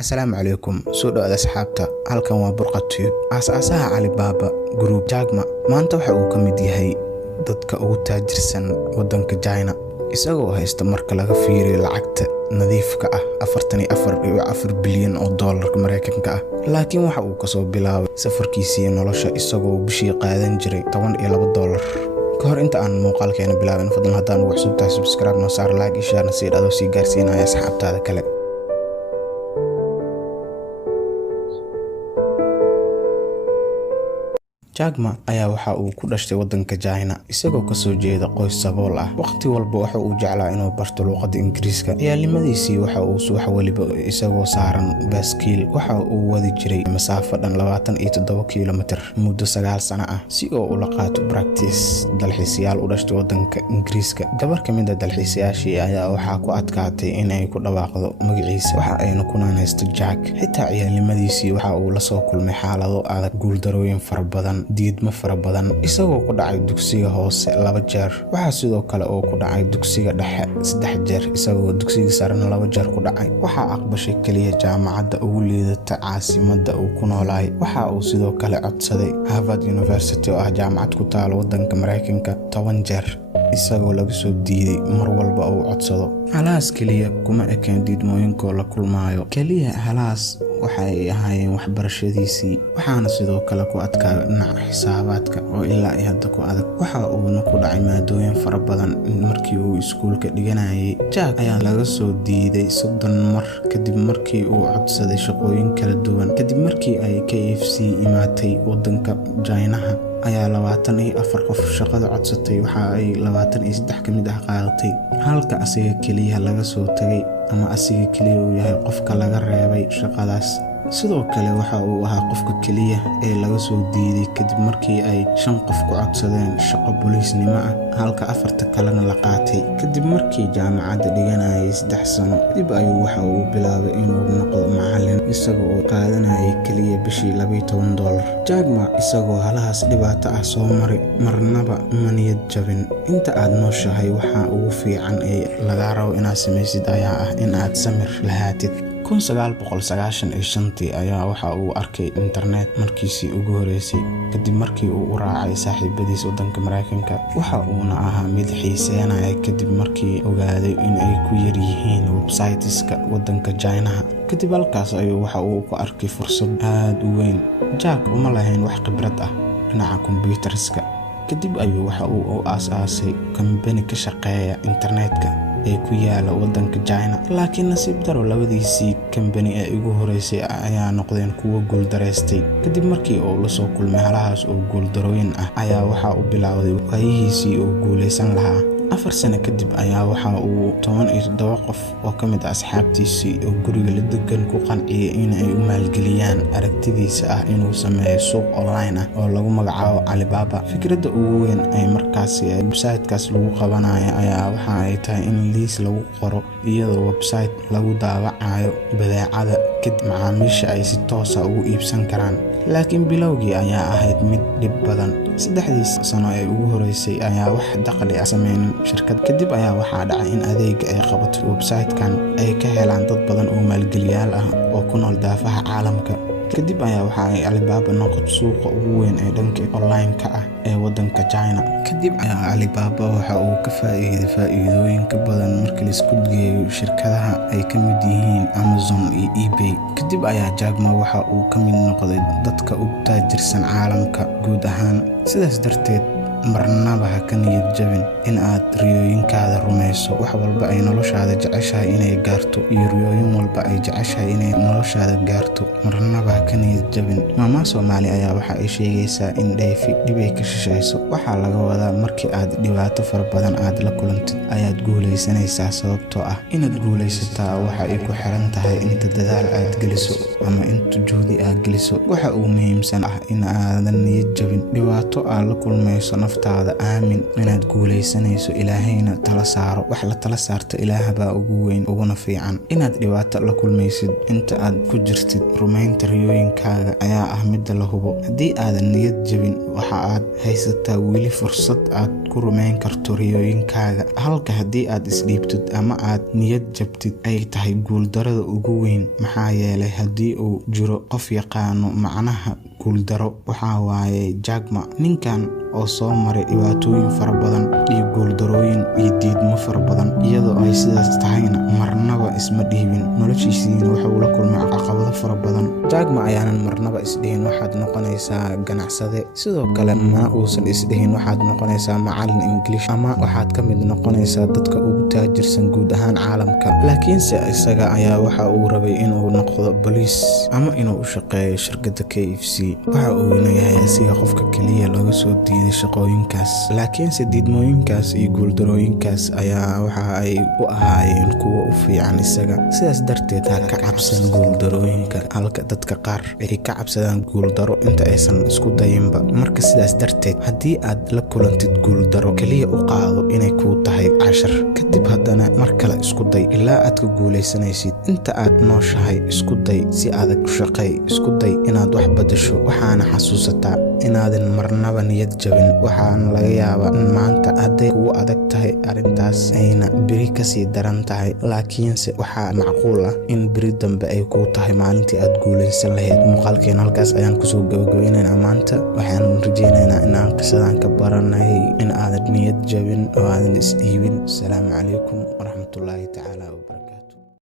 Assalaamu calaykum soo dhawaada asxaabta halkan waa Burqatube aasaasaha Alibaba Group Jack Ma maanta waxa uu ka mid yahay dadka ugu taajirsan wadanka China isagoo haysta marka laga fiiriyo lacagta nadiifka ah 44.4 bilyan oo doolarka Mareykanka ah laakiin waxa uu kasoo bilaabay safarkiisii nolosha isagoo bishii qaadan jiray $12 kahor inta aan muuqaalkeena bilaabin fadlan haddaan ugu cusub tahay subscribe noo saar like iyo share si aad u sii gaarsiinaya asxaabtaada kale. Jack Ma ayaa waxa uu ku dhashay wadanka China isagoo ka soo jeeda qoys sabool ah waqti walba waxa uu jeclaa inuu barto luqadda Ingiriiska ciyaalnimadiisii waxa uu subax waliba isagoo saaran baaskiil waxa uu wadi jiray masaafo dhan 27 kiiloomitir muddo 9 sano ah si uu ula qaato practice dalxiisayaal u dhashay wadanka Ingiriiska gabar ka mid ah dalxiisayaashii ayaa waxa ku adkaatay in ay ku dhawaaqdo magaciisa waxa ayna ku naanaysto Jack xitaa ciyaalnimadiisii waxa uu la soo kulmay xaalado adag guuldarooyin fara badan diidmo fara badan isagoo ku dhacay dugsiga hoose 2 jeer waxa sidoo kale oo ku dhacay dugsiga dhexe 3 jeer isagoo dugsiga sarena 2 jeer ku dhacay waxa aqbashay kaliya jaamacadda ugu liidata caasimadda uu ku noolaay waxa uu sidoo kale codsaday Harvard University oo ah jaamacad ku taal wadanka Mareykanka 10 jeer isagoo laga soo diiday mar walba uu codsado halaas kaliya kuma ekeen diidmooyinka la kulmaayo kaliya halaas waxay ahaayeen waxbarashadiisii waxaana sidoo kale ku adkaa dhinaca xisaabaadka oo ilaa ay hadda ku adag waxa uu ku dhacay maadooyin fara badan markii uu iskuulka dhiganayay Jack ayaa laga soo diiday 30 mar kadib markii uu codsaday shaqooyin kala duwan kadib markii ay KFC imaatay wadanka China ayaa 24 qof shaqada codsatay waxa ay 23 ka mid ah qaadatay halka asiga kaliya laga soo tagay ama asiga kaliya uu yahay qofka laga reebay shaqadaas sidoo kale waxa uu ahaa qofka kaliya ee laga soo diiday kadib markii ay 5 qof ku codsadeen shaqo booliisnimo ah halka 4 kalena la qaatay kadib markii jaamacadda dhiganayay 3 sano dib ayuu waxa uu bilaabay inuu noqdo macallin isagoo qaadanayay kaliya bishii $12 Jack Ma isagoo halahaas dhibaato ah soo maray marnaba ma niyad jabin inta aad nooshahay waxa ugu fiican ee laga rabo inaad samaysid ayaa ah in aad samir lahaatid 1995 ayaa waxa uu arkay internet markiisii ugu horeysay kadib markii uu u raacay saaxiibadiis wadanka Mareykanka waxa uuna ahaa mid xiiseynaya kadib markii ogaaday in ay ku yar yihiin websiteska wadanka China kadib halkaas ayuu waxa uu ku arkay fursad aad u weyn Jack uma lahayn wax khibrad ah dhinaca computerska kadib ayuu waxa uu aasaasay company ka shaqeeya internetka ee ku yaala wadanka China laakiin nasiib daro labadiisii company ee ugu horeysay ayaa noqdeen kuwa guuldareystay kadib markii uu la soo kulmay halahaas oo guuldarooyin ah ayaa waxa uu bilaabay waayihiisii oo guuleysan lahaa 4 sano kadib ayaa waxa uu 17 qof oo ka mid ah asxaabtiisii oo guriga la degan ku qanciyay in ay u maalgeliyaan aragtidiisa ah inuu sameeyo suuq online ah oo lagu magacaabo Alibaba fikradda ugu weyn ay markaas website-kaas lagu qabanayo ayaa waxa ay tahay in liis lagu qoro iyadoo website lagu daawacayo badeecada kadib macaamiisha ay si toos ah ugu iibsan karaan laakiin bilowgii ayaa ahayd mid dhib badan 3 sano ee ugu horeysay ayaa wax dakhli ah sameeyay shirkad kadib ayaa waxa dhacay in adeeg ay qabato website-kan ay ka helaan dad badan oo maalgeliyaal ah oo ku nool daafaha caalamka kadib ayaa waxa ay Alibaba noqotay suuqa ugu weyn ee dhanka online-ka ah ee wadanka China kadib ayaa Alibaba waxa uu ka faa'iidooyin ka badan markii la isku geeyo shirkadaha ay ka mid yihiin Amazon iyo eBay kadib ayaa Jack Ma waxa uu ka mid noqday dadka ugu taajirsan caalamka guud ahaan sidaas darteed marnaba ha ka niyad jabin in aad riyooyinkaada rumayso wax walba ay noloshaada jeceshahay inay gaarto iyo riyooyin walba ay jeceshahay inay noloshaada gaarto marnaba ha ka niyad jabin maama Soomaali ayaa waxa ay sheegaysaa in dheefi dhibay ka shishayso waxa laga wadaa markii aad dhibaato fara badan aad la kulantid ayaad guuleysanaysaa sababtoo ah inaad guuleysataa waxa ay ku xiran tahay inta dadaal aad geliso ama inta juhdi aad geliso waxa uu muhiimsan ah in aadan niyad jabin dhibaato aad la kulmayso naftaada aamin inaad guulaysanayso, ilaahayna tala saaro. wax la tala saarta Ilaah baa ugu weyn uguna fiican. inaad dhibaato la kulmaysid inta aad ku jirtid rumaynta riyooyinkaaga ayaa ah midda la hubo. haddii aadan niyad jabin, waxa aad haysataa weli fursad aad ku rumayn karto riyooyinkaaga, halka haddii aad isdhiibtid ama aad niyad jabtid ay tahay guuldarada ugu weyn. maxaa yeelay haddii uu jiro qof yaqaano macnaha guuldaro, waxaa waaye Jack Ma. ninkan oo soo maray dhibaatooyin fara badan iyo guuldarooyin iyo diidmo fara badan, iyadoo ay sidaas tahayna marnaba isma dhiibin. noloshiisiina wuxuu la kulmay caqabado fara badan. Jack Ma ayaanan marnaba isdhihin waxaad noqonaysaa ganacsade, sidoo kale mana uusan isdhihin waxaad noqonaysaa macallin English ama waxaad ka mid noqonaysaa dadka ugu taajirsan guud ahaan caalamka. laakiinse isaga ayaa waxa uu rabay inuu noqdo boliis ama inuu u shaqeeyo shirkadda KFC. waxa uu yahay asiga qofka kaliya laga soo diiday shaqooyinkaas. laakiinse diidmooyinkaas iyo guuldarooyinkaas ayaa waxa ay u ahaayeen kuwo u fiican isaga. sidaas darteed ha ka cabsan guuldarooyinka, halka dadka qaar ay ka cabsadaan guuldaro inta aysan isku dayinba. marka sidaas darteed haddii aad la kulantid guuldaro, kaliya u qaado inay kuu tahay cashar. kadib haddana mar kale isku day ilaa aad ka guulaysanaysid. inta aad nooshahay, isku day si adag u shaqay, isku day inaad wax bedasho. waxaana xasuusataa inaadan marnaba niyad jabin. waxaana laga yaabaa in maanta hadday kugu adag tahay arrintaas ayna beri kasii daran tahay, laakiinse waxaa macquul ah in beri dambe ay kuu tahay maalintii aad guulaysan lahayd. muuqaalkeena halkaas ayaan kusoo gabagabaynaynaa maanta. waxaan rajaynaynaa inaan qisadan ka baranay in aadan niyad jabin oo aadan isdhiibin. asalaamu calaykum waraxmatullaahi tacaala wabarakatu.